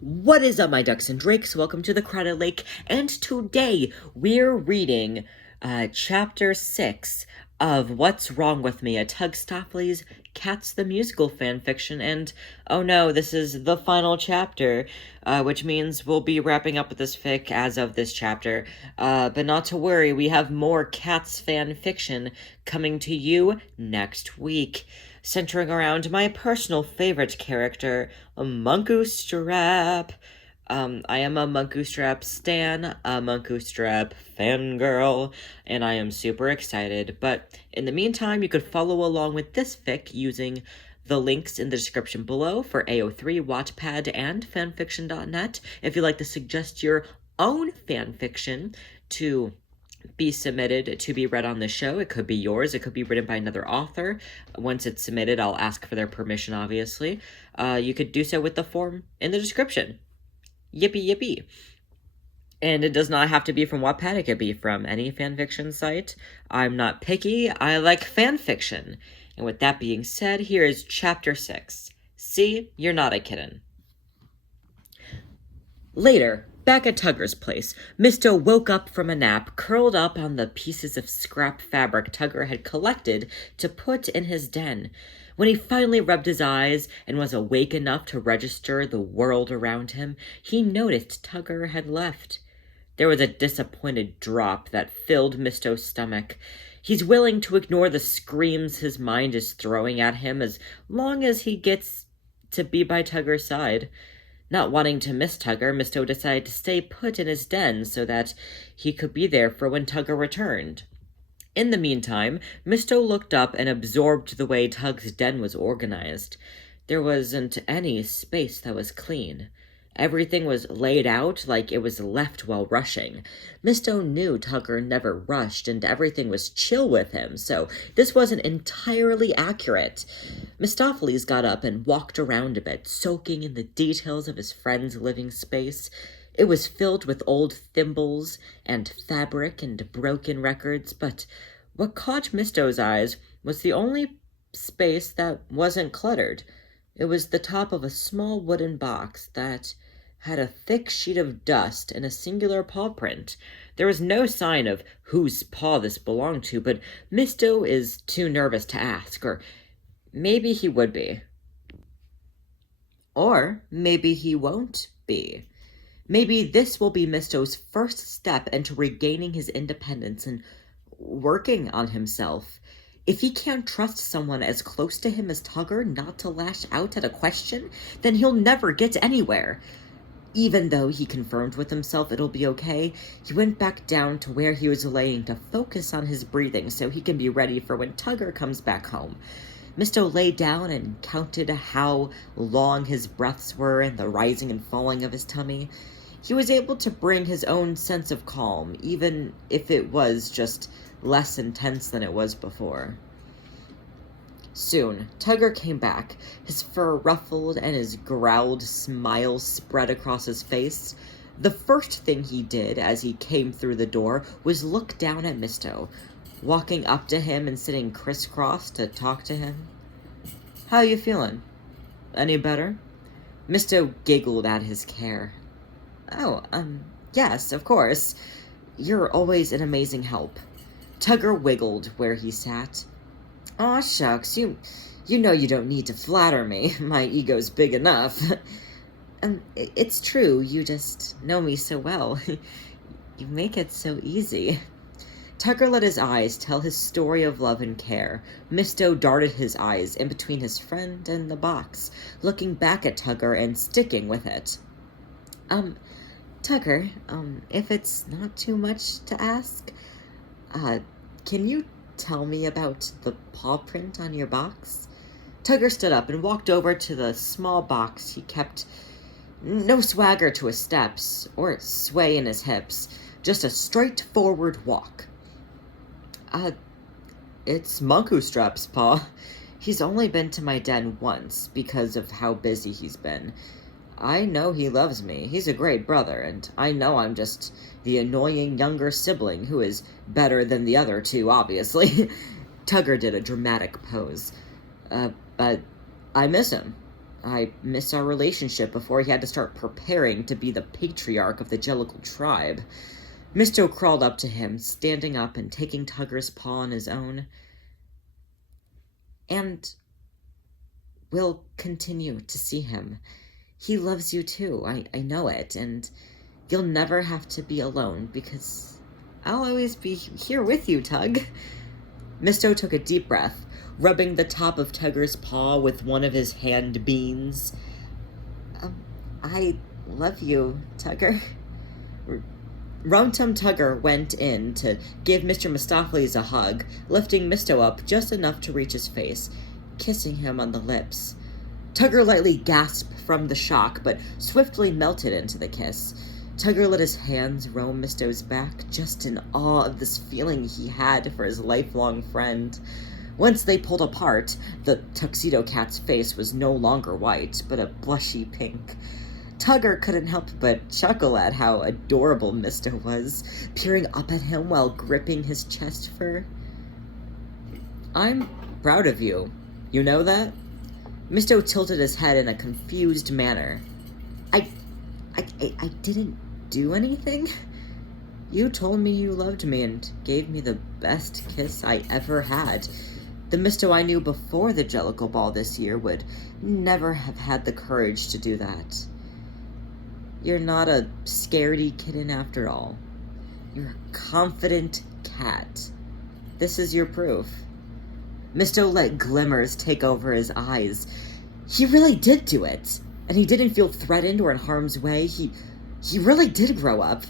What is up, my ducks and drakes? Welcome to the Crowded Lake, and today we're reading Chapter 6 of What's Wrong With Me, a Tuggstoffelees Cats the Musical fanfiction, and oh no, this is the final chapter, which means we'll be wrapping up with this fic as of this chapter, but not to worry, we have more Cats fanfiction coming to you next week, centering around my personal favorite character, Mongoose-Strap. I am a Mongoose-Strap stan, a Mongoose-Strap fangirl, and I am super excited. But in the meantime, you could follow along with this fic using the links in the description below for AO3, Wattpad, and fanfiction.net if you'd like to suggest your own fanfiction to be submitted to be read on the show. It could be yours. It could be written by another author. Once it's submitted, I'll ask for their permission, obviously. You could do so with the form in the description. Yippee yippee. And it does not have to be from Wattpad. It could be from any fanfiction site. I'm not picky. I like fanfiction. And with that being said, here is Chapter 6. See, you're not a kitten. Later, back at Tugger's place, Misto woke up from a nap, curled up on the pieces of scrap fabric Tugger had collected to put in his den. When he finally rubbed his eyes and was awake enough to register the world around him, he noticed Tugger had left. There was a disappointed drop that filled Misto's stomach. He's willing to ignore the screams his mind is throwing at him as long as he gets to be by Tugger's side. Not wanting to miss Tugger, Misto decided to stay put in his den so that he could be there for when Tugger returned. In the meantime, Misto looked up and absorbed the way Tug's den was organized. There wasn't any space that was clean. Everything was laid out like it was left while rushing. Misto knew Tugger never rushed and everything was chill with him, so this wasn't entirely accurate. Mistoffelees got up and walked around a bit, soaking in the details of his friend's living space. It was filled with old thimbles and fabric and broken records, but what caught Misto's eyes was the only space that wasn't cluttered. It was the top of a small wooden box that had a thick sheet of dust and a singular paw print. There was no sign of whose paw this belonged to, but Misto is too nervous to ask, or maybe he would be. Or maybe he won't be. Maybe this will be Misto's first step into regaining his independence and working on himself. If he can't trust someone as close to him as Tugger not to lash out at a question, then he'll never get anywhere. Even though he confirmed with himself it'll be okay, he went back down to where he was laying to focus on his breathing so he can be ready for when Tugger comes back home. Misto lay down and counted how long his breaths were and the rising and falling of his tummy. He was able to bring his own sense of calm, even if it was just less intense than it was before. Soon, Tugger came back, his fur ruffled and his growled smile spread across his face. The first thing he did as he came through the door was look down at Misto, walking up to him and sitting crisscross to talk to him. "How you feeling? Any better?" Misto giggled at his care. "Oh, yes, of course. You're always an amazing help." Tugger wiggled where he sat. "Aw, shucks, you know you don't need to flatter me. My ego's big enough." It's true, you just know me so well. You make it so easy." Tugger let his eyes tell his story of love and care. Misto darted his eyes in between his friend and the box, looking back at Tugger and sticking with it. Tugger, if it's not too much to ask, can you tell me about the paw print on your box?" Tugger stood up and walked over to the small box he kept. No swagger to his steps, or sway in his hips, just a straightforward walk. It's Mongoose-Strap's paw. He's only been to my den once because of how busy he's been. I know he loves me. He's a great brother, and I know I'm just the annoying younger sibling who is better than the other two, obviously." Tugger did a dramatic pose. But I miss him. I miss our relationship before he had to start preparing to be the patriarch of the Jellicle tribe. Misto crawled up to him, standing up and taking Tugger's paw in his own. And we'll continue to see him. He loves you too, I know it, and you'll never have to be alone because I'll always be here with you, Tug. Misto took a deep breath, rubbing the top of Tugger's paw with one of his hand beans. I love you, Tugger. Rum Tum Tugger went in to give Mr.Mistoffelees a hug, lifting Misto up just enough to reach his face, kissing him on the lips. Tugger lightly gasped from the shock, but swiftly melted into the kiss. Tugger let his hands roam Misto's back, just in awe of this feeling he had for his lifelong friend. Once they pulled apart, the tuxedo cat's face was no longer white, but a blushy pink. Tugger couldn't help but chuckle at how adorable Misto was, peering up at him while gripping his chest fur. I'm proud of you. You know that? Misto tilted his head in a confused manner. I didn't do anything? You told me you loved me and gave me the best kiss I ever had. The Misto I knew before the Jellicle Ball this year would never have had the courage to do that. You're not a scaredy kitten after all. You're a confident cat. This is your proof. Misto let glimmers take over his eyes. He really did do it, and he didn't feel threatened or in harm's way. He really did grow up.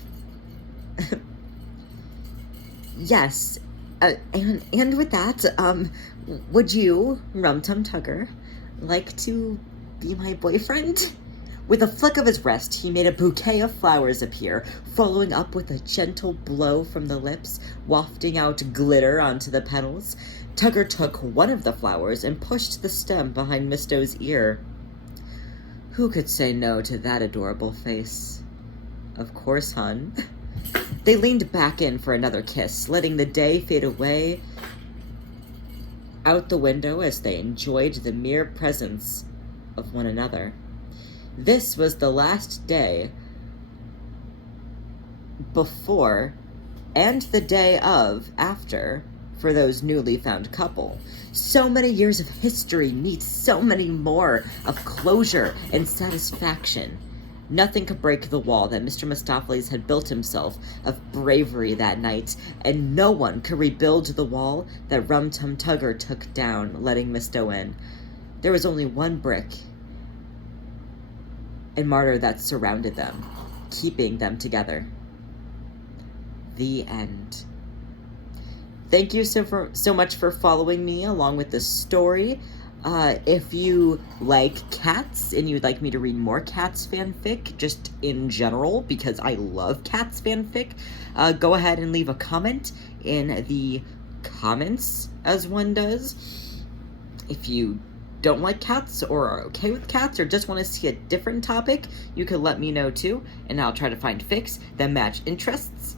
Yes, and with that, would you, Rum Tum Tugger, like to be my boyfriend? With a flick of his wrist, he made a bouquet of flowers appear, following up with a gentle blow from the lips, wafting out glitter onto the petals. Tugger took one of the flowers and pushed the stem behind Misto's ear. Who could say no to that adorable face? Of course, hun. They leaned back in for another kiss, letting the day fade away out the window as they enjoyed the mere presence of one another. This was the last day before and the day of after for those newly found couple. So many years of history meet so many more of closure and satisfaction. Nothing could break the wall that Mr.Mistoffelees had built himself of bravery that night, and no one could rebuild the wall that Rum Tum Tugger took down, letting Misto in. There was only one brick and mortar that surrounded them, keeping them together. The end. Thank you so much for following me along with this story. If you like cats and you'd like me to read more cats fanfic, just in general, because I love cats fanfic, go ahead and leave a comment in the comments, as one does. If you don't like cats or are okay with cats or just want to see a different topic, you can let me know too, and I'll try to find fics that match interests.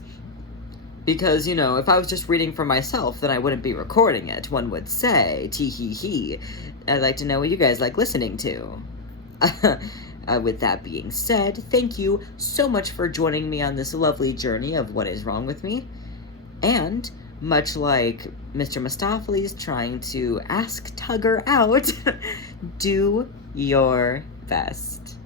Because, you know, if I was just reading for myself, then I wouldn't be recording it, one would say. Tee-hee-hee. I'd like to know what you guys like listening to. With that being said, thank you so much for joining me on this lovely journey of what is wrong with me. And, much like Mr.Mistoffelees trying to ask Tugger out, do your best.